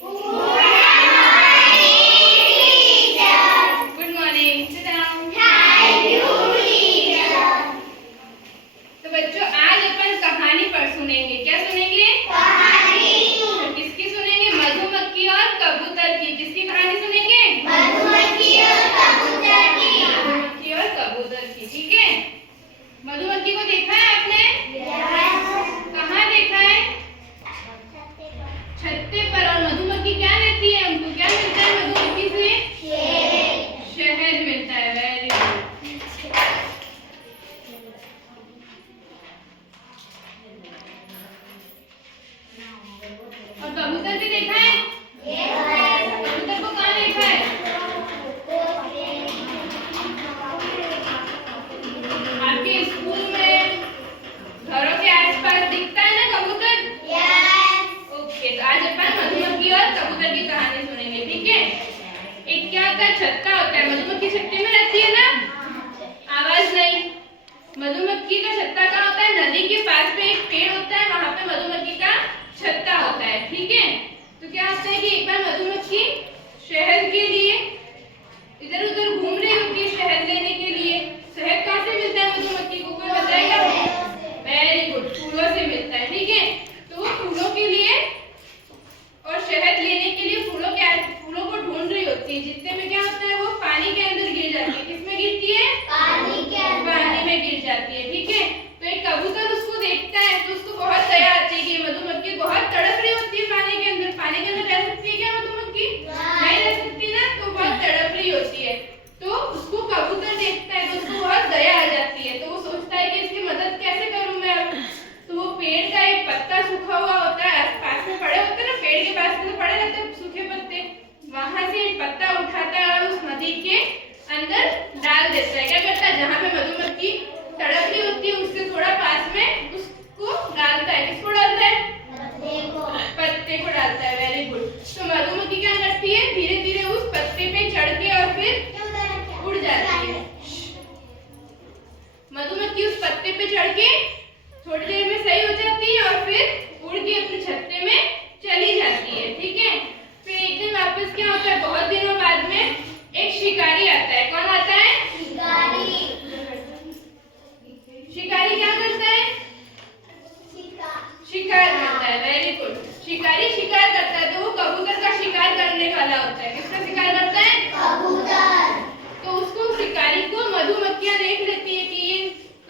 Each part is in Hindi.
Good morning. Sit down. तो बच्चों आज अपन कहानी पर सुनेंगे। क्या सुनेंगे? कहानी। तो किसकी सुनेंगे? मधुमक्खी और कबूतर की। किसकी कहानी सुनेंगे? मधुमक्खी और कबूतर की। मधुमक्खी और कबूतर की, ठीक है। मधुमक्खी को देखा है आपने? कहाँ देखा है? छत्ते पर। और मधुमक्खी क्या लेती है? उनको क्या मिलता है मधुमक्खी से? शहद मिलता है। Very good. और कबूतर भी देखा है? कबूतर को कहाँ देखा है? आपके स्कूल में घरों के आसपास दिखता है ना कबूतर? ओके, तो आज अपन मधुमक्खी और कबूतर की कहानी सुनेंगे, ठीक है। एक क्या होता है? छत्ता होता है। मधुमक्खी छत्ते में रहती है ना? आवाज नहीं। मधुमक्खी का छत्ता कहाँ होता है? नदी के पास में एक पेड़ होता है, वहां पे मधुमक्खी का छत्ता होता है, ठीक है। तो क्या होता है कि एक बार मधुमक्खी शहद के लिए इधर उधर घूम रही होती है, शहद लेने के लिए। शहद कहाँ से मिलता है मधुमक्खी को? कोई बताएगा? वेरी गुड, फूलों से मिलता है, ठीक है। तो वो फूलों के लिए और शहद लेने के लिए फूलों को ढूंढ रही होती है। जितने में क्या होता है, वो पानी के अंदर गिर जाती है। किसमें गिरती है? पानी में गिर जाती है, ठीक है। तो एक कबूतर उसको देखता है, तो उसको बहुत दया आती है कि मधुमक्खी बहुत तड़प रही होती है पानी के अंदर। पानी के अंदर रह सकती है क्या मधुमक्खी? नहीं रह सकती ना, तो बहुत तड़प रही होती है। तो उसको कबूतर देखता है, तो उसको बहुत दया आ जाती है। तो वो सोचता है कि इसकी मदद कैसे करूं मैं अब। तो वो पेड़ का एक पत्ता सूखा हुआ होता है, पास में पड़े होते हैं ना, पेड़ के पास में पड़े रहते हैं सूखे पत्ते, वहां से एक पत्ता उठाता है और उस नदी के अंदर डाल देता है। क्या करता है? जहाँ पे मधुमक्खी तड़प रही होती है उससे थोड़ा पास में उसको डालता है। किसको डालता है? पत्ते को डालता है। Very good. तो मधुमक्खी क्या करती है? धीरे धीरे उस पत्ते पे चढ़ के और फिर उड़ जाती है। मधुमक्खी उस पत्ते पे चढ़ के थोड़ी देर में सही हो जाती है और फिर उड़ के अपने छत्ते में चली जाती है, ठीक है। फिर एक दिन वापस क्या होता है? बहुत दिनों बाद में एक शिकारी आता है। कौन आता है? शिकारी क्या करता है? शिकार करता है। Very good. शिकारी शिकार करता है, तो वो कबूतर का शिकार करने वाला होता है। किसका शिकार करता है? कबूतर। तो उसको शिकारी को मधुमक्खियां देख लेती है कि ये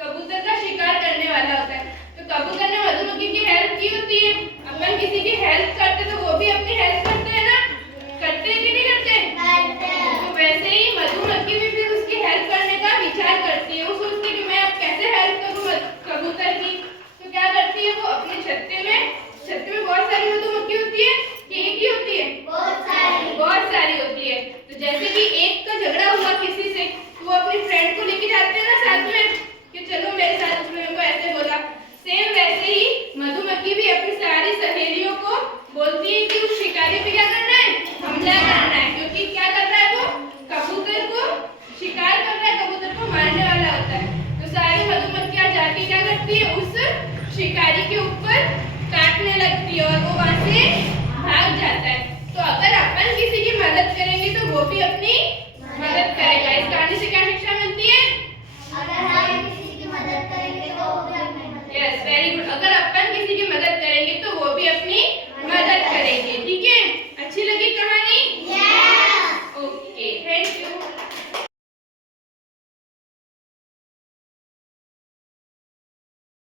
कबूतर का शिकार करने वाला होता है। तो कबूतर ने मधुमक्खी की हेल्प की होती है। अपन किसी की हेल्प करते तो वो भी अपनी हेल्प करते हैं ना? करते हैं कि नहीं करते? तो वैसे ही मधुमक्खी भी फिर उसकी हेल्प करने का विचार करती है। वो सोचती है कि मैं अब कैसे हेल्प करूं कबूतर की। तो क्या करती है? वो अपने छत्ते में बहुत सारी मधुमक्खी होती है कि एक ही होती है? बहुत सारी होती है। तो जैसे कि एक का झगड़ा हुआ किसी से, तो वो अपनी फ्रेंड को लेके जाते हैं ना साथ में कि चलो मेरे साथ, उसने मेरे को ऐसे बोला। सेम वैसे ही मधुमक्खी भी अपनी सारी सहेलियों को बोलती है कि उस शिकारी पे क्या करना है? हमला करना है। क्योंकि क्या कर रहा है? वो कबूतर को शिकार कर रहा है, कबूतर को मारने वाला होता है। तो सारी मधुमक्खियां जाके क्या करती है? उस शिकारी के ऊपर काटने लगती है और वो वहां से भाग जाता है। तो अगर अपन किसी की मदद करेंगे तो वो भी अपनी मदद करेगा। इस कहानी से क्या शिक्षा मिलती है? Yes, very good. अगर अपन किसी की मदद करेंगे तो वो भी अपनी